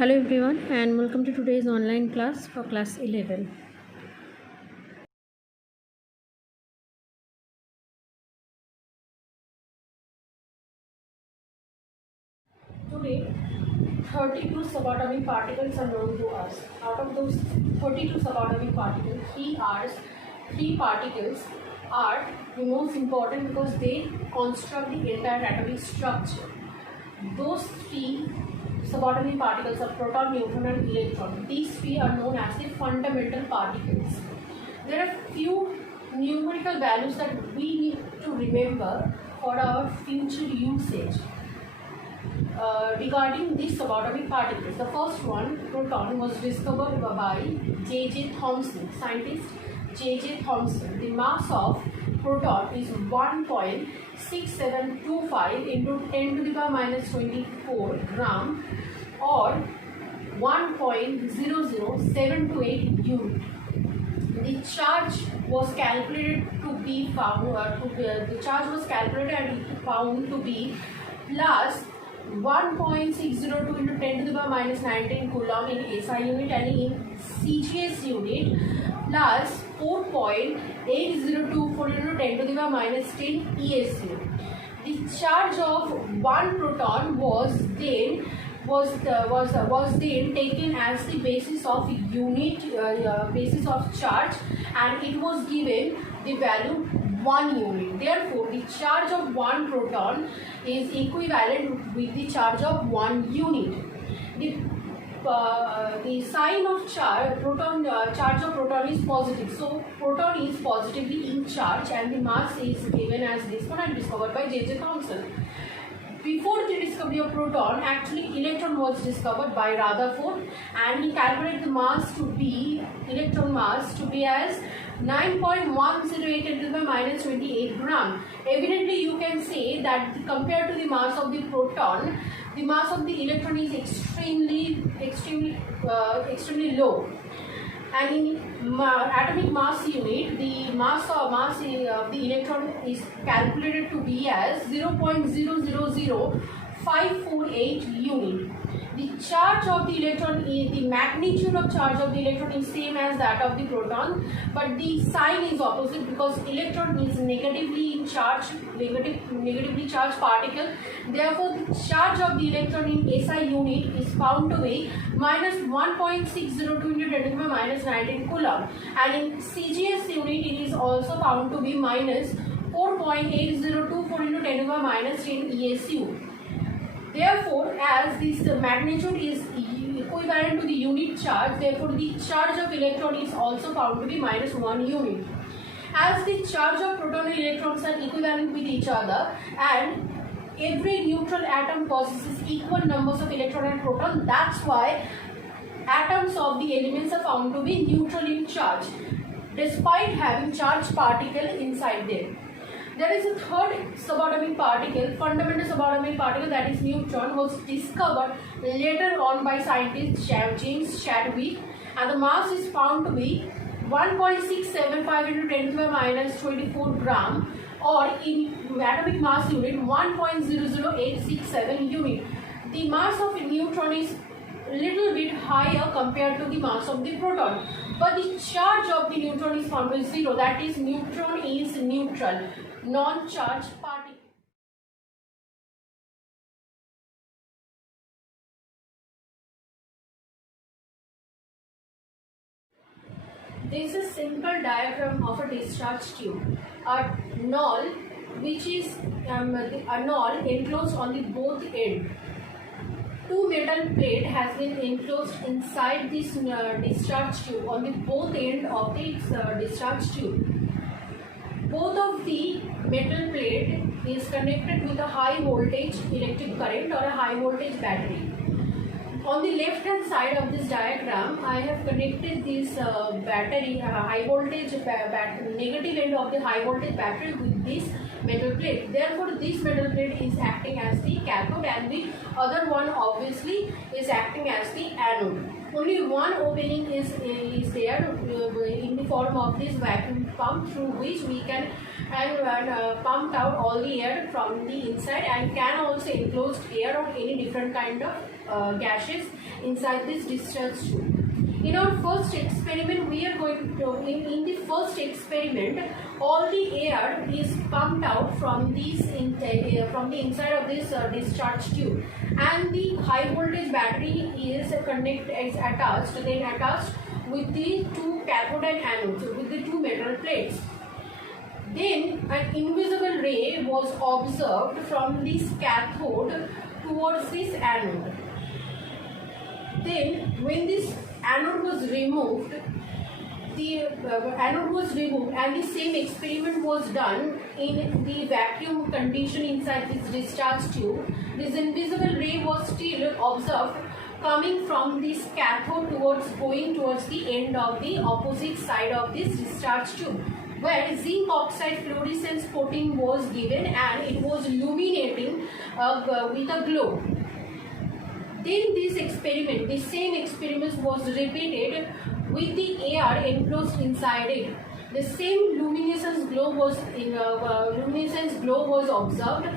Hello everyone and welcome to today's online class for class 11. Today 32 subatomic particles are known to us. Out of those 32 subatomic particles, three particles are the most important because they construct the entire atomic structure. Those three subatomic particles are proton, neutron and electron. These three are known as the fundamental particles. There are few numerical values that we need to remember for our future usage regarding these subatomic particles. The first one, proton, was discovered by J.J. Thomson, scientist J.J. Thomson. The mass of proton is 1.6725 into 10 to the power minus 24 gram or 1.00728 unit. The charge was calculated to be found. The charge was calculated and found to be plus 1.602 into 10 to the power minus 19 coulomb in SI unit and in CGS unit plus 4.8024 into 10 to the power minus 10 ESU. The charge of one proton was then taken as the basis of unit basis of charge, and it was given the value 1 unit. Therefore, the charge of one proton is equivalent with the charge of 1 unit. The sign of charge of proton is positive. So, proton is positively in charge, and the mass is given as this one and discovered by J.J. Thomson. Before the discovery of proton, actually electron was discovered by Rutherford, and he calculated the mass to be electron mass to be as 9.108 into the minus 28 gram. Evidently, you can say that compared to the mass of the proton, the mass of the electron is extremely low. And in atomic mass unit, the mass of the electron is calculated to be as 0.000548 unit. The charge of the electron is the magnitude of charge of the electron is same as that of the proton, but the sign is opposite because electron is negatively charged particle. Therefore, the charge of the electron in SI unit is found to be minus 1.602 into 10 to the minus 19 coulomb, and in CGS unit it is also found to be minus 4.8024 into 10 to the minus 10 ESU. Therefore, as this magnitude is equivalent to the unit charge, therefore the charge of electron is also found to be minus 1 unit. As the charge of proton and electrons are equivalent with each other, and every neutral atom possesses equal numbers of electron and proton, that's why atoms of the elements are found to be neutral in charge, despite having charged particle inside them. There is a third subatomic particle, fundamental subatomic particle, that is neutron, was discovered later on by scientist James Chadwick, and the mass is found to be 1.675 into 10 to the minus 24 gram or in atomic mass unit 1.00867 unit. The mass of a neutron is little bit higher compared to the mass of the proton, but the charge of the neutron is found to be 0. That is, neutron is neutral, non-charged particle. This is a simple diagram of a discharge tube. A null, which is a null enclosed on the both end. Two metal plate has been enclosed inside this discharge tube on the both end of the discharge tube. Both of the metal plate is connected with a high voltage electric current or a high voltage battery. On the left hand side of this diagram, I have connected this battery, high voltage negative end of the high voltage battery with this metal plate. Therefore, this metal plate is acting as the cathode and the other one obviously is acting as the anode. Only one opening is there in the form of this vacuum pump, through which we can pump out all the air from the inside, and can also enclose air or any different kind of gases inside this discharge tube. In our first experiment, we are going to, in the first experiment, all the air is pumped out from this from the inside of this discharge tube, and the high voltage battery is attached with the two cathode and anode, with the two metal plates. Then an invisible ray was observed from this cathode towards this anode. Then when this anode was removed, and the same experiment was done in the vacuum condition inside this discharge tube. This invisible ray was still observed coming from this cathode going towards the end of the opposite side of this discharge tube, where zinc oxide fluorescence coating was given and it was illuminating with a glow. Then this experiment, the same experiment was repeated with the air enclosed inside it. The same luminescence glow was observed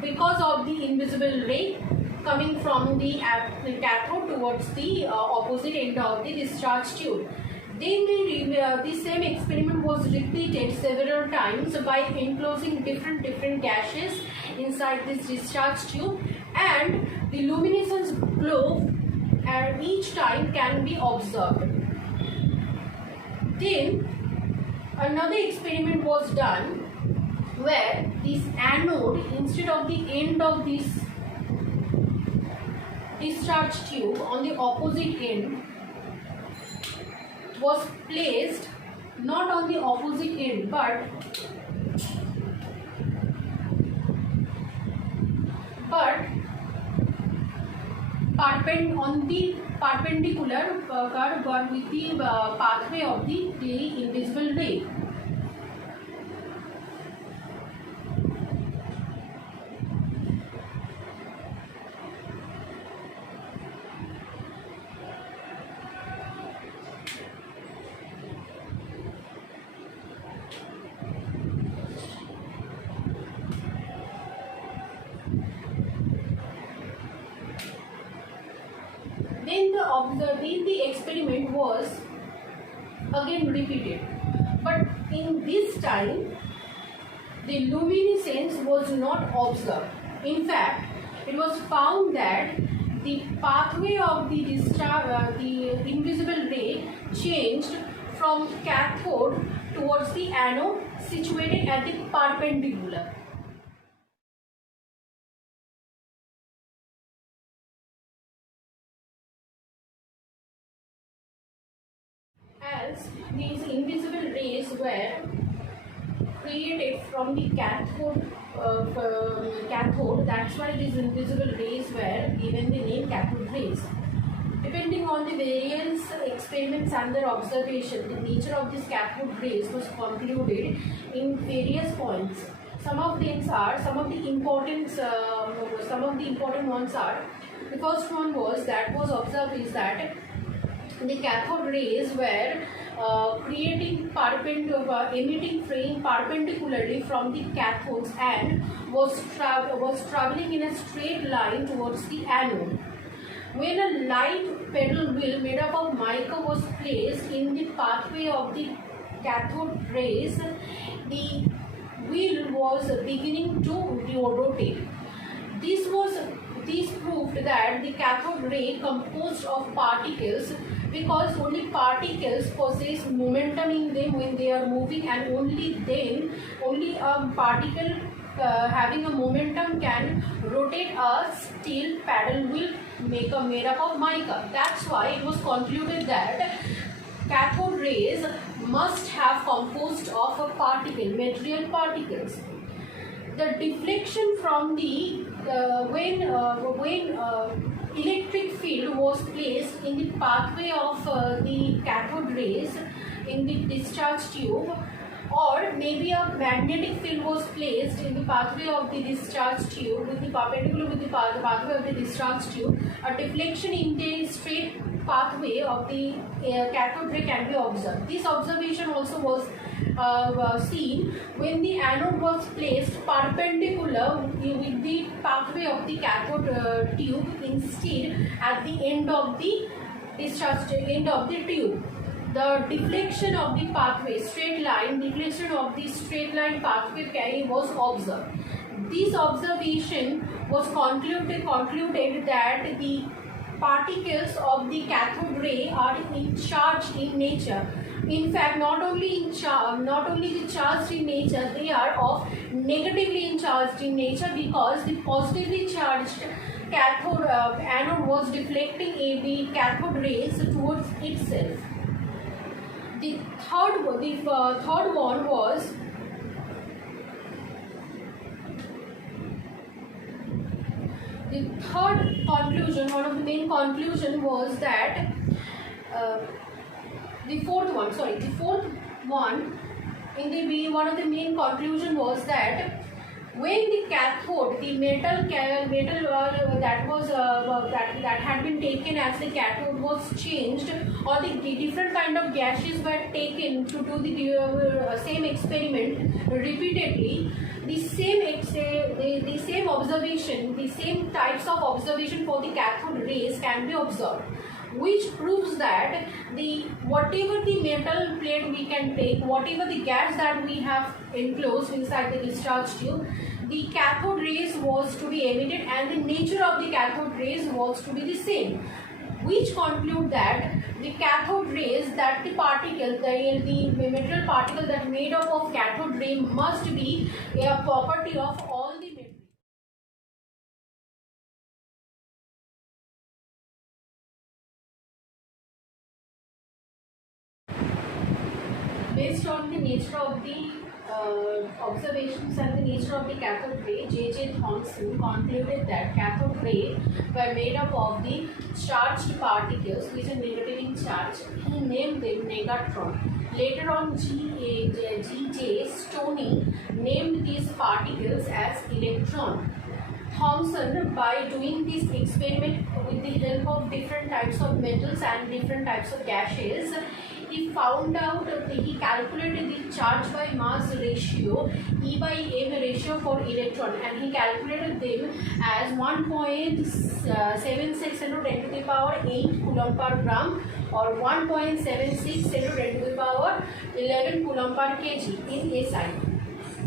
because of the invisible ray coming from the cathode towards the opposite end of the discharge tube. Then the same experiment was repeated several times by enclosing different gases inside this discharge tube, and the luminescence glow each time can be observed. Then another experiment was done where this anode, instead of the end of this discharge tube on the opposite end, was placed not on the opposite end but on the perpendicular curve but with the pathway of the invisible ray. Then the experiment was again repeated, but in this time the luminescence was not observed. In fact, it was found that the pathway of the invisible ray changed from cathode towards the anode situated at the perpendicular. As these invisible rays were created from the cathode, that's why these invisible rays were given the name cathode rays. Depending on the various experiments and their observation, the nature of these cathode rays was concluded in various points. Some of the important ones are, the first one was that was observed is that the cathode rays were emitting flame perpendicularly from the cathodes and was traveling in a straight line towards the anode. When a light pedal wheel made up of mica was placed in the pathway of the cathode rays, the wheel was beginning to rotate. This proved that the cathode ray composed of particles, because only particles possess momentum in them when they are moving, and only a particle having a momentum can rotate a steel paddle wheel made up of mica. That's why it was concluded that cathode rays must have composed of a material particles. The deflection from the when electric field was placed in the pathway of the cathode rays in the discharge tube, or maybe a magnetic field was placed in the pathway of the discharge tube with the perpendicular with the pathway of the discharge tube, a deflection in the straight pathway of the cathode ray can be observed. This observation also was seen when the anode was placed perpendicular with the pathway of the cathode tube instead at the end of the discharge end of the tube. The deflection of the pathway, deflection of the straight line pathway was observed. This observation was concluded that the particles of the cathode ray are charged in nature. In fact, not only the charged in nature, they are of negatively charged in nature, because the positively charged cathode anode was deflecting the cathode rays towards itself. The third one was the third conclusion. One of the main conclusion was that the fourth one. One of the main conclusion was that when the cathode, the metal that had been taken as the cathode was changed, or the different kind of gases were taken to do the same experiment repeatedly, the same observation, the same types of observation for the cathode rays can be observed, which proves that whatever the metal plate we can take, whatever the gas that we have enclosed inside the discharge tube, the cathode rays was to be emitted, and the nature of the cathode rays was to be the same, which conclude that the cathode rays, that the material particle that made up of cathode ray must be a property of all the material. Based on the nature of the observations and the nature of the cathode ray, J.J. Thomson concluded that cathode ray were made up of the charged particles which are negative in charge. He named them negatron. Later on, G.J. Stoney named these particles as electron. Thomson, by doing this experiment with the help of different types of metals and different types of gases, he found out that he calculated the charge by mass ratio, E by M ratio for electron, and he calculated them as 1.76 into 10 to the power 8 coulomb per gram, or 1.76 into 10 to the power 11 coulomb per kg in SI.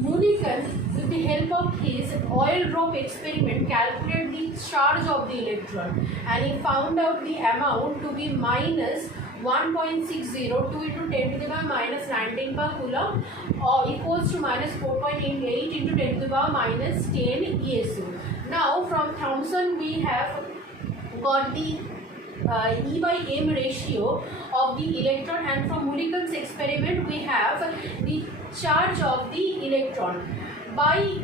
Mulliken, with the help of his oil drop experiment, calculated the charge of the electron, and he found out the amount to be minus 1.602 into 10 to the power minus 19 per coulomb, or equals to minus 4.88 into 10 to the power minus 10 ESU. Now, from Thomson we have got the E by M ratio of the electron, and from Mulliken's experiment we have the charge of the electron. By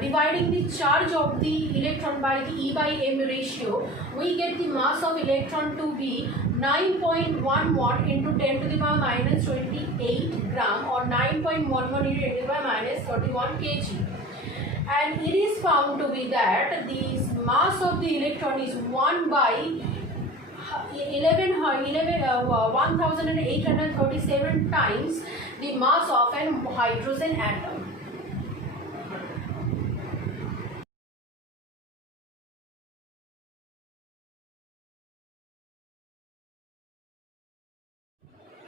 dividing the charge of the electron by the E by M ratio, we get the mass of electron to be 9.11 into 10 to the power minus 28 gram, or 9.11 into 10 to the power minus 31 kg. And it is found to be that the mass of the electron is 1 by 1837 times the mass of an hydrogen atom.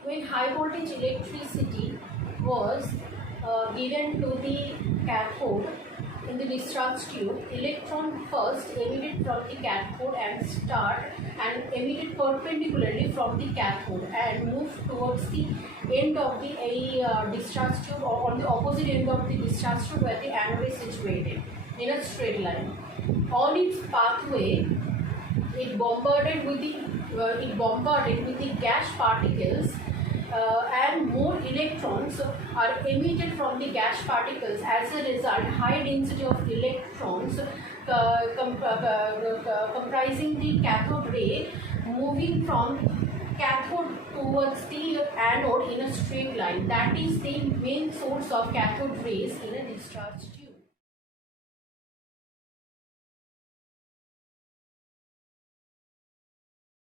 When high voltage electricity was given to the cathode in the discharge tube, electron first emitted from the cathode and emitted perpendicularly from the cathode and moved towards the end of the discharge tube, or on the opposite end of the discharge tube where the anode is situated, in a straight line. On its pathway, it bombarded with the gas particles, and more electrons are emitted from the gas particles. As a result, high density of electrons comprising the cathode ray moving from cathode towards the anode in a straight line. That is the main source of cathode rays in a discharge tube.